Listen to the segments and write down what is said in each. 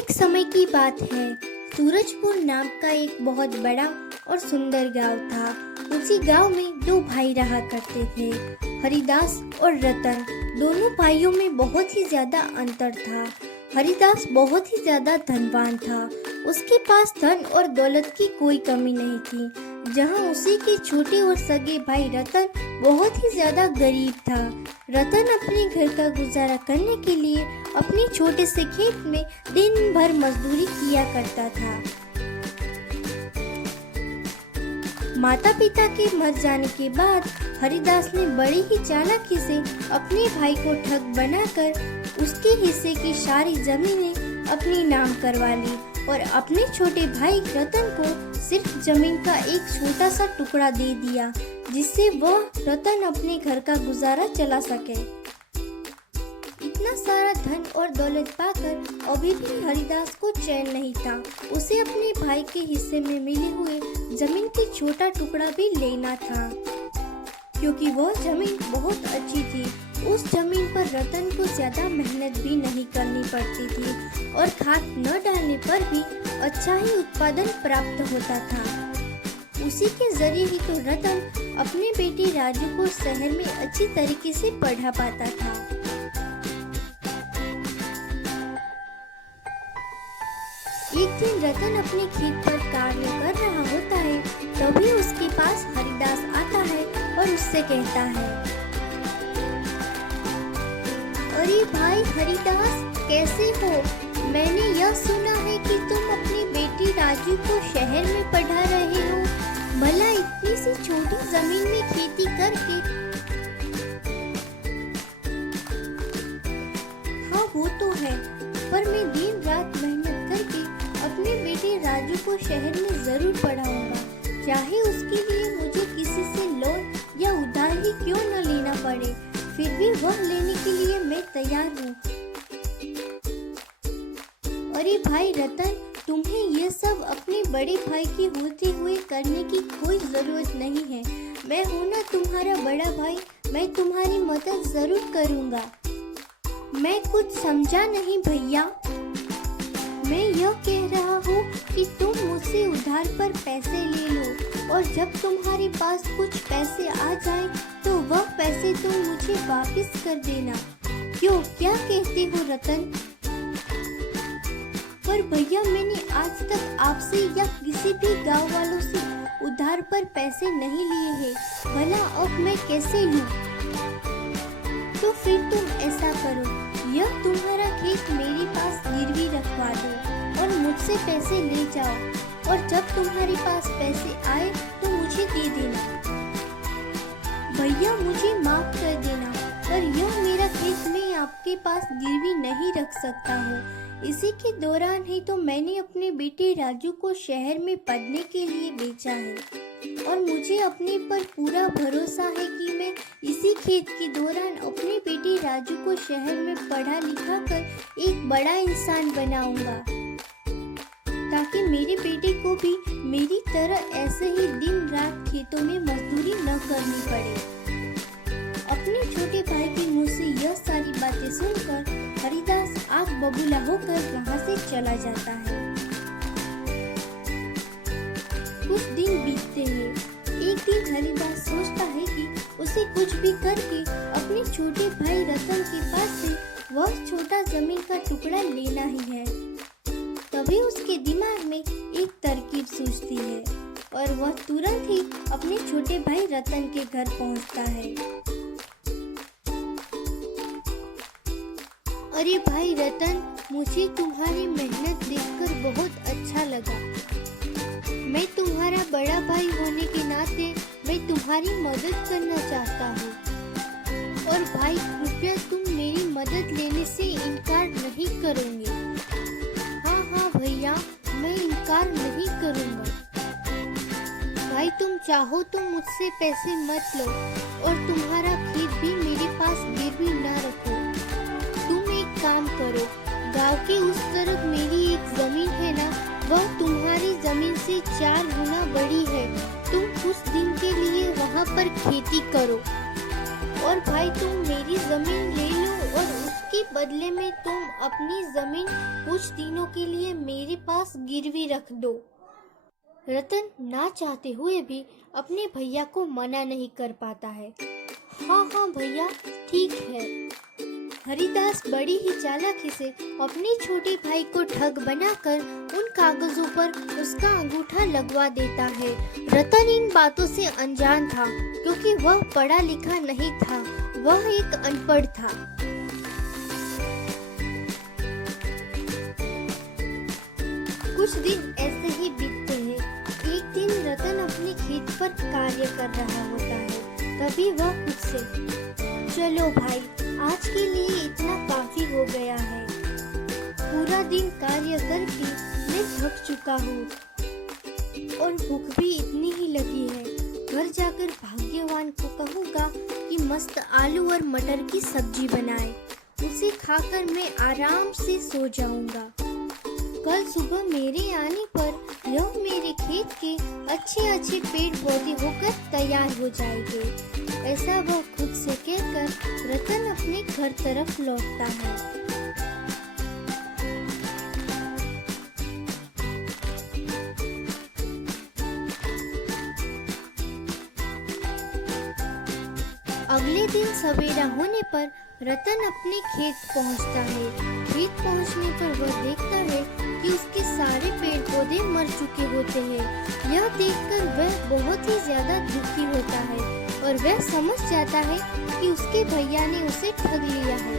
एक समय की बात है। सूरजपुर नाम का एक बहुत बड़ा और सुंदर गांव था। उसी गांव में दो भाई रहा करते थे, हरिदास और रतन। दोनों भाइयों में बहुत ही ज्यादा अंतर था। हरिदास बहुत ही ज्यादा धनवान था। उसके पास धन और दौलत की कोई कमी नहीं थी, जहां उसी के छोटे और सगे भाई रतन बहुत ही ज्यादा गरीब था। रतन अपने घर का गुजारा करने के लिए अपने छोटे से खेत में दिन भर मजदूरी किया करता था। माता पिता के मर जाने के बाद हरिदास ने बड़ी ही चालाकी से अपने भाई को ठग बनाकर उसके हिस्से की सारी जमीनें अपने नाम करवा ली और अपने छोटे भाई रतन को सिर्फ जमीन का एक छोटा सा टुकड़ा दे दिया, जिससे वह रतन अपने घर का गुजारा चला सके। इतना सारा धन और दौलत पाकर अभी भी हरिदास को चैन नहीं था। उसे अपने भाई के हिस्से में मिले हुए जमीन की छोटा टुकड़ा भी लेना था, क्योंकि वह जमीन बहुत अच्छी थी। उस जमीन पर रतन को ज्यादा मेहनत भी नहीं करनी पड़ती थी और खाद न डालने पर भी अच्छा ही उत्पादन प्राप्त होता था। उसी के जरिए ही तो रतन अपने बेटे राजू को शहर में अच्छी तरीके से पढ़ा पाता था। एक दिन रतन अपने खेत पर कार्य कर रहा होता है, तभी उसके पास हरिदास आता है और उससे कहता है, अरे भाई हरिदास, कैसे हो? मैंने यह सुना है कि तुम अपने बेटे राजू को शहर में पढ़ा रहे हो। भला इतनी सी छोटी जमीन में खेती करके। हाँ वो तो है, पर मैं दिन रात मेहनत करके अपने बेटे राजू को शहर में जरूर पढ़ाऊंगा, चाहे उसके लिए मुझे किसी से लोन या उधार ही क्यों न लेना पड़े। फिर भी वह लेने के लिए मैं तैयार हूँ। अरे भाई रतन, तुम्हें यह सब अपने बड़े भाई के होते हुए करने की कोई जरूरत नहीं है। मैं हूँ ना तुम्हारा बड़ा भाई, मैं तुम्हारी मदद जरूर करूँगा। मैं कुछ समझा नहीं भैया। मैं यह कह रहा हूँ कि तुम मुझसे उधार पर पैसे ले लो और जब तुम्हारे पास कुछ पैसे आ जाए तो वह पैसे तुम मुझे वापस कर देना। क्यों, क्या कहते हो रतन? पर भैया, मैंने आज तक आपसे या किसी भी गांव वालों से उधार पर पैसे नहीं लिए हैं। भला अब मैं कैसे लूं? तो फिर तुम ऐसा करो, यह तुम्हारा खेत मेरे पास गिरवी रखवा दो और मुझसे पैसे ले जाओ और जब तुम्हारे पास पैसे आए तो मुझे दे देना। भैया मुझे माफ कर देना, पर यह मेरा खेत मैं आपके पास गिरवी नहीं रख सकता हूँ। इसी के दौरान ही तो मैंने अपने बेटे राजू को शहर में पढ़ने के लिए बेचा है और मुझे अपने पर पूरा भरोसा है कि मैं इसी खेत के दौरान अपने बेटे राजू को शहर में पढ़ा लिखा कर एक बड़ा इंसान बनाऊंगा, ताकि मेरे बेटे को भी मेरी तरह ऐसे ही दिन रात खेतों में मजदूरी न करनी पड़े। अपने छोटे भाई के मुंह से यह सारी बातें सुनकर हरिदास आग बबूला होकर वहां से चला जाता है। कुछ दिन बीतते हैं। एक दिन हरिदास सोचता है कि उसे कुछ भी करके अपने छोटे भाई रतन के पास से वह छोटा जमीन का टुकड़ा लेना ही है। तभी उसके दिमाग में एक तरकीब सूझती है और वह तुरंत ही अपने छोटे भाई रतन के घर पहुंचता है। अरे भाई रतन, मुझे तुम्हारी मेहनत देखकर बहुत अच्छा लगा। मैं तुम्हारा बड़ा भाई होने के नाते मैं तुम्हारी मदद करना चाहता हूँ और भाई कृपया तुम मेरी मदद लेने से इनकार नहीं करोगे। हाँ हाँ भैया, मैं इनकार नहीं करूँगा। भाई तुम चाहो तो मुझसे पैसे मत लो और तुम्हारा खेत भी मेरे पास गिरवी ना रखो। तुम एक काम करो, गांव के उस तरफ मेरी एक जमीन है ना, वह तुम्हारी जमीन से 4 गुना बड़ी है। तुम कुछ दिन के लिए वहाँ पर खेती करो और भाई तुम मेरी जमीन ले लो और उसके इसके बदले में तुम अपनी जमीन कुछ दिनों के लिए मेरे पास गिरवी रख दो। रतन ना चाहते हुए भी अपने भैया को मना नहीं कर पाता है। हाँ हाँ भैया, ठीक है। हरिदास बड़ी ही चालाकी से अपने छोटे भाई को ठग बनाकर उन कागजों पर उसका अंगूठा लगवा देता है। रतन इन बातों से अनजान था, क्योंकि वह पढ़ा लिखा नहीं था, वह एक अनपढ़ था। कुछ दिन ऐसे ही बीतते हैं। एक दिन रतन अपने खेत पर कार्य कर रहा होता है। तभी वह खुद से, चलो भाई, आज के लिए इतना काफी हो गया है। पूरा दिन कार्य करके मैं थक चुका हूँ और भूख भी इतनी ही लगी है। घर जाकर भाग्यवान को कहूँगा कि मस्त आलू और मटर की सब्जी बनाए। उसे खाकर मैं आराम से सो जाऊंगा। कल सुबह मेरे आने पर यह मेरे खेत के अच्छे अच्छे पेड़ पौधे होकर तैयार हो जाएंगे। ऐसा वह खुद से कहकर रतन अपने घर तरफ लौटता है। अगले दिन सवेरा होने पर रतन अपने खेत पहुंचता है। खेत पहुंचने पर वह देखता है कि उसके सारे पेड़ पौधे मर चुके होते हैं। यह देखकर वह बहुत ही ज्यादा दुखी होता है और वह समझ जाता है कि उसके भैया ने उसे ठग लिया है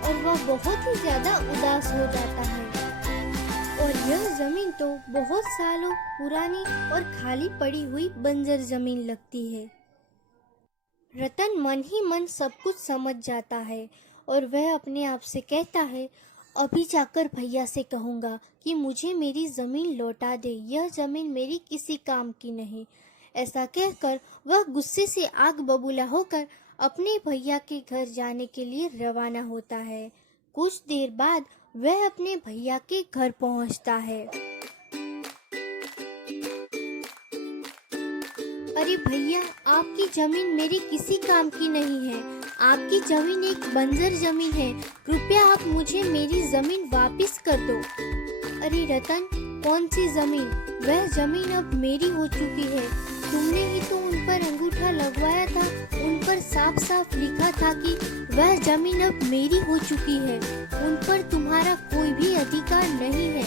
और वह बहुत ही ज्यादा उदास हो जाता है। और यह जमीन तो बहुत सालों पुरानी और खाली पड़ी हुई बंजर जमीन लगती है। रतन मन ही मन सब कुछ समझ जाता है और वह अपने आप से कहता है, अभी जाकर भैया से कहूँगा कि मुझे मेरी ज़मीन लौटा दे। यह ज़मीन मेरी किसी काम की नहीं। ऐसा कहकर वह गुस्से से आग बबूला होकर अपने भैया के घर जाने के लिए रवाना होता है। कुछ देर बाद वह अपने भैया के घर पहुँचता है। अरे भैया, आपकी जमीन मेरी किसी काम की नहीं है। आपकी जमीन एक बंजर जमीन है। कृपया आप मुझे मेरी जमीन वापस कर दो। अरे रतन, कौन सी जमीन? वह जमीन अब मेरी हो चुकी है। तुमने ही तो उन पर अंगूठा लगवाया था। उन पर साफ साफ लिखा था कि वह जमीन अब मेरी हो चुकी है। उन पर तुम्हारा कोई भी अधिकार नहीं है।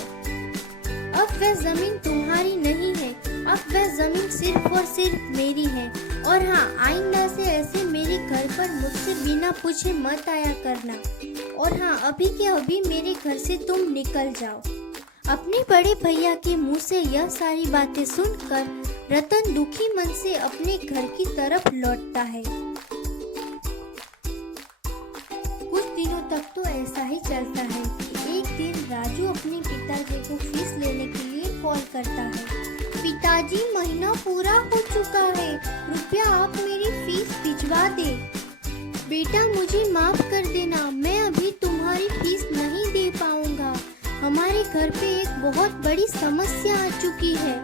अब वह जमीन तुम्हारी नहीं है। अब वह जमीन सिर्फ और सिर्फ मेरी है। और हाँ, आइंदा से ऐसे मेरे घर पर मुझसे बिना पूछे मत आया करना। और हाँ, अभी के अभी मेरे घर से तुम निकल जाओ। अपने बड़े भैया के मुंह से यह सारी बातें सुनकर रतन दुखी मन से अपने घर की तरफ लौटता है। कुछ दिनों तक तो ऐसा ही चलता है कि एक दिन राजू अपने पिताजी को फीस लेने के लिए कॉल करता है। पिताजी, महीना पूरा हो चुका है, कृपया आप मेरी फीस भिजवा दे। बेटा, मुझे माफ कर देना, मैं अभी तुम्हारी फीस नहीं दे पाऊंगा। हमारे घर पे एक बहुत बड़ी समस्या आ चुकी है।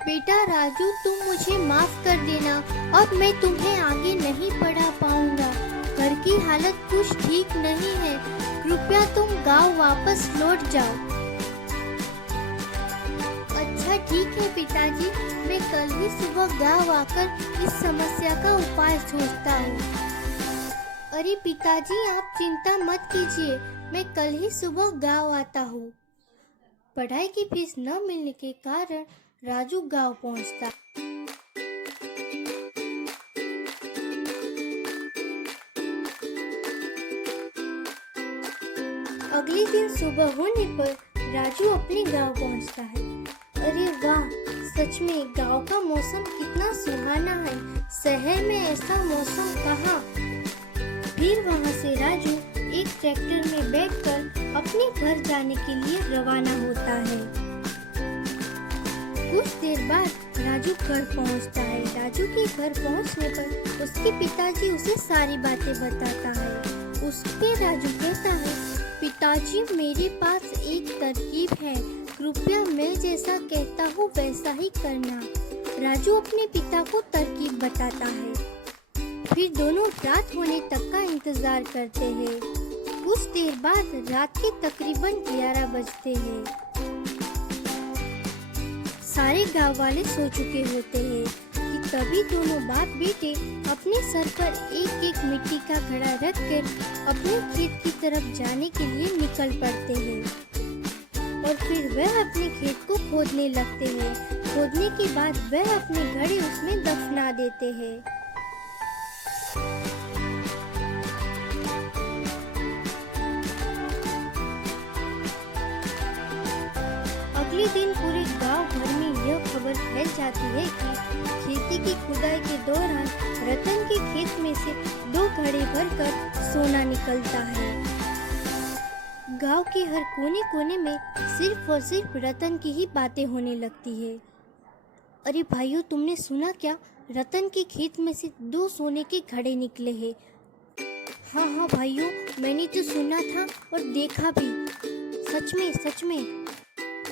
बेटा राजू, तुम मुझे माफ कर देना, अब मैं तुम्हें आगे नहीं पढ़ा पाऊंगा। घर की हालत कुछ ठीक नहीं है, कृपया तुम गांव वापस लौट जाओ। अच्छा ठीक है पिताजी, मैं कल ही सुबह गांव आकर इस समस्या का उपाय सोचता हूँ। अरे पिताजी, आप चिंता मत कीजिए, मैं कल ही सुबह गांव आता हूँ। पढ़ाई की फीस न मिलने के कारण राजू गांव पहुँचता। अगले दिन सुबह होने पर राजू अपने गांव पहुँचता है। अरे वाह, सच में गांव का मौसम कितना सुहाना है। शहर में ऐसा मौसम कहाँ। फिर वहाँ से राजू एक ट्रैक्टर में बैठकर अपने घर जाने के लिए रवाना होता है। कुछ देर बाद राजू घर पहुँचता है। राजू के घर पहुँचने पर उसके पिताजी उसे सारी बातें बताता है। उस पे राजू कहता है, पिताजी मेरे पास एक तरकीब है, कृपया मैं जैसा कहता हूँ वैसा ही करना। राजू अपने पिता को तरकीब बताता है। फिर दोनों रात होने तक का इंतजार करते हैं। कुछ देर बाद रात के तकरीबन 11 बजते हैं। सारे गांव वाले सो चुके होते हैं कि तभी दोनों बाप बेटे अपने सर पर एक एक मिट्टी का घड़ा रखकर अपने खेत की तरफ जाने के लिए निकल पड़ते हैं और फिर वह अपने खेत को खोदने लगते हैं। खोदने के बाद वह अपने घड़े उसमें दफना देते हैं। अगले दिन पूरे गांव भर में यह खबर फैल जाती है कि खेती की खुदाई के दौरान रतन के खेत में से 2 घड़े भरकर सोना निकलता है। गांव के हर कोने कोने में सिर्फ और सिर्फ रतन की ही बातें होने लगती है। अरे भाइयों, तुमने सुना क्या? रतन के खेत में से 2 सोने के घड़े निकले हैं। हाँ भाइयों, मैंने तो सुना था और देखा भी। सच में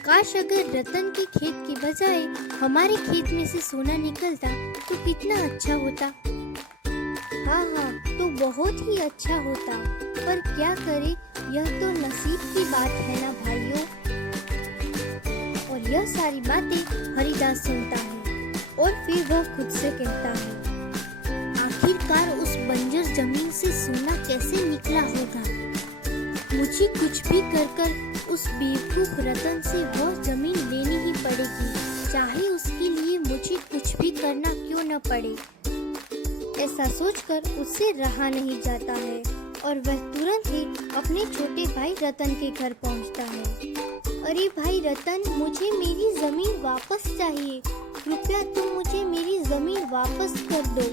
काश अगर रतन के खेत की बजाय हमारे खेत में से सोना निकलता तो कितना अच्छा होता। हाँ, तो बहुत ही अच्छा होता, पर क्या करे, यह तो नसीब की बात है ना भाइयों। और यह सारी बातें हरिदास सुनता है और फिर वह खुद से कहता है, आखिरकार उस बंजर जमीन से सोना कैसे निकला होगा। मुझे कुछ भी कर उस बेवकूफ रतन से वह जमीन लेनी ही पड़ेगी, चाहे उसके लिए मुझे कुछ भी करना क्यों न पड़े। ऐसा सोचकर उससे रहा नहीं जाता है और वह तुरंत ही अपने छोटे भाई रतन के घर पहुंचता है। अरे भाई रतन, मुझे मेरी जमीन वापस चाहिए, कृपया तुम मुझे मेरी जमीन वापस कर दो।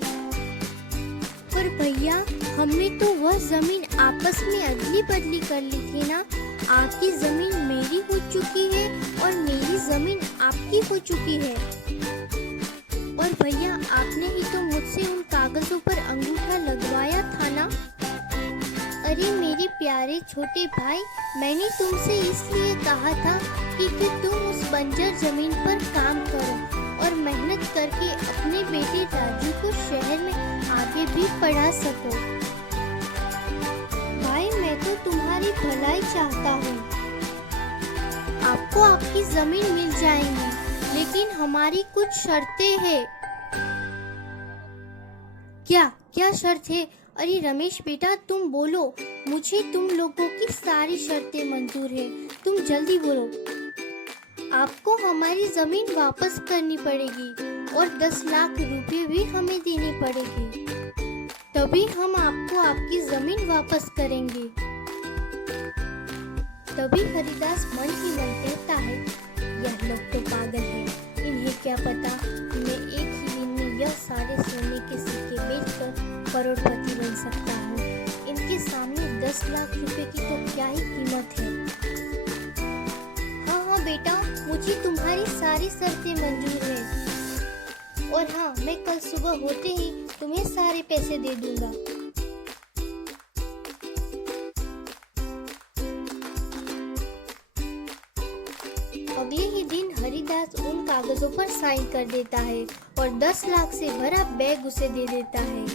पर भैया, हमने तो वह जमीन आपस में अदली बदली कर ली थी ना। आपकी जमीन मेरी हो चुकी है और मेरी जमीन आपकी हो चुकी है। और भैया, आपने ही तो मुझसे उन कागजों पर अंगूठा लगवाया था ना। अरे मेरे प्यारे छोटे भाई, मैंने तुमसे इसलिए कहा था कि तुम उस बंजर जमीन पर काम करो और मेहनत करके अपने बेटे राजू को शहर में आगे भी पढ़ा सको। भाई, मैं तो तुम्हारी भलाई चाहता हूँ। आपको आपकी जमीन मिल जाएगी, लेकिन हमारी कुछ शर्तें हैं। क्या शर्त है? अरे रमेश बेटा, तुम बोलो। मुझे तुम लोगों की सारी शर्तें मंजूर है, तुम जल्दी बोलो। आपको हमारी जमीन वापस करनी पड़ेगी और 10 लाख रुपए भी हमें देनी पड़ेगी, तभी हम आपको आपकी जमीन वापस करेंगे। तभी हरिदास मन ही मन कहता है, यह लोग तो पागल हैं, इन्हें क्या पता मैं एक ही दिन में यह सारे सोने के सिक्के बेचकर करोड़पति बन सकता हूँ। इनके सामने 10 लाख रुपए की तो क्या ही कीमत है। हाँ बेटा, मुझे तुम्हारी सारी शर्तें मंजूर है और हाँ, मैं कल सुबह होते ही तुम्हें सारे पैसे दे दूंगा। अगले ही दिन हरिदास उन कागजों पर साइन कर देता है और 10 लाख से भरा बैग उसे दे देता है।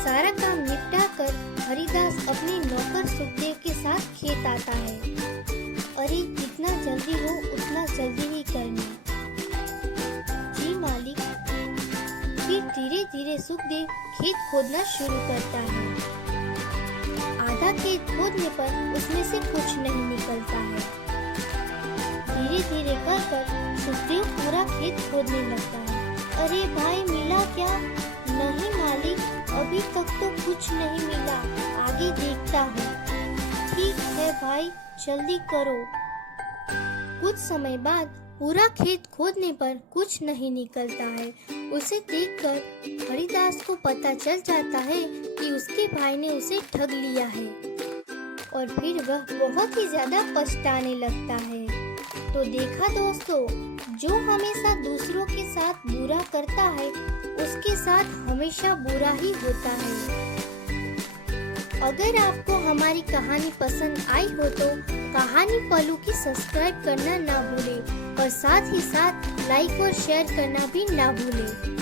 सारा काम निपटा कर हरिदास अपने नौकर सुखदेव के साथ खेत आता है। अरे जितना जल्दी हो उतना जल्दी ही करना। जी मालिक। फिर धीरे धीरे सुखदेव खेत खोदना शुरू करता है। आधा खेत खोदने पर उसमें से कुछ नहीं निकलता है। धीरे धीरे कर सुखदेव पूरा खेत खोदने लगता है। अरे भाई, मिला क्या? नहीं मालिक, अभी तक तो कुछ नहीं मिला, आगे देखता हूँ। ठीक है भाई, जल्दी करो। कुछ समय बाद पूरा खेत खोदने पर कुछ नहीं निकलता है। उसे देखकर हरिदास को पता चल जाता है कि उसके भाई ने उसे ठग लिया है और फिर वह बहुत ही ज्यादा पछताने लगता है। तो देखा दोस्तों, जो हमेशा दूसरों के साथ बुरा करता है उसके साथ हमेशा बुरा ही होता है। अगर आपको हमारी कहानी पसंद आई हो तो कहानी पल्लू की सब्सक्राइब करना ना भूलें और साथ ही साथ लाइक और शेयर करना भी ना भूलें।